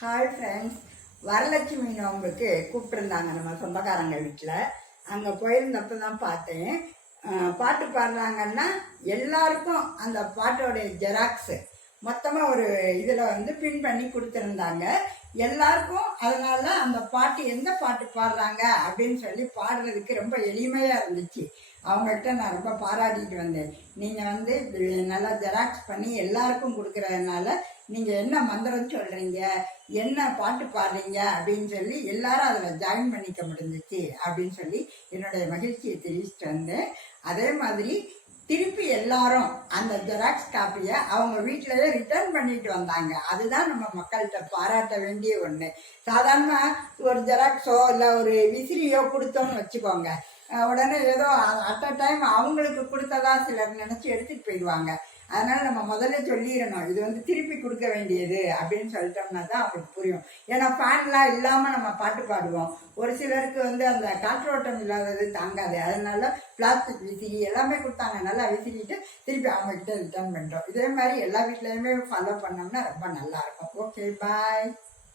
Hi friends, Varalakshmi நோம்புக்கு கூப்பிட்டுருந்தாங்க நம்ம சொந்தக்காரங்க வீட்டில். அங்கே போயிருந்தப்போ தான் பார்த்தேன். பாட்டு பாடுறாங்கன்னா எல்லாருக்கும் அந்த பாட்டோடைய ஜெராக்ஸு மொத்தமாக ஒரு இதில் பின் பண்ணி கொடுத்துருந்தாங்க எல்லாருக்கும். அதனால அந்த பாட்டு எந்த பாட்டு பாடுறாங்க அப்படின்னு சொல்லி பாடுறதுக்கு ரொம்ப எளிமையாக இருந்துச்சு. அவங்கள்ட்ட நான் ரொம்ப பாராட்டிட்டு வந்தேன். நீங்கள் நல்லா ஜெராக்ஸ் பண்ணி எல்லாருக்கும் கொடுக்குறதுனால நீங்கள் என்ன மந்திரம் சொல்கிறீங்க, என்ன பாட்டு பாடுறீங்க அப்படின்னு சொல்லி எல்லாரும் அதில் ஜாயின் பண்ணிக்க முடிஞ்சிச்சு அப்படின்னு சொல்லி என்னுடைய மகிழ்ச்சியை தெரிவிச்சுட்டு வந்தேன். அதே மாதிரி திருப்பி எல்லாரும் அந்த ஜெராக்ஸ் காப்பியை அவங்க வீட்டிலேயே ரிட்டர்ன் பண்ணிட்டு வந்தாங்க. அதுதான் நம்ம மக்கள்கிட்ட பாராட்ட வேண்டிய ஒன்று. சாதாரணமாக ஒரு ஜெராக்ஸோ இல்லை ஒரு விசிறியோ கொடுத்தோன்னு வச்சுக்கோங்க, உடனே ஏதோ அட் அ டைம் அவங்களுக்கு கொடுத்ததா சிலர் நினச்சி எடுத்துகிட்டு போயிடுவாங்க. அதனால நம்ம முதல்ல சொல்லிடணும், இது திருப்பி கொடுக்க வேண்டியது அப்படின்னு சொல்லிட்டோம்னா தான் அவங்களுக்கு புரியும். ஏன்னா ஃபேன்லாம் இல்லாமல் நம்ம பாட்டு பாடுவோம். ஒரு சிலருக்கு அந்த காற்றோட்டம் இல்லாதது தாங்காது. அதனால பிளாஸ்டிக் விசிறி எல்லாமே கொடுத்தாங்க, நல்லா விசிறிட்டு திருப்பி அவங்ககிட்ட ரிட்டர்ன் பண்ணுறோம். இதே மாதிரி எல்லா வீட்லேயுமே ஃபாலோ பண்ணோம்னா ரொம்ப நல்லாயிருக்கும். ஓகே, பாய்.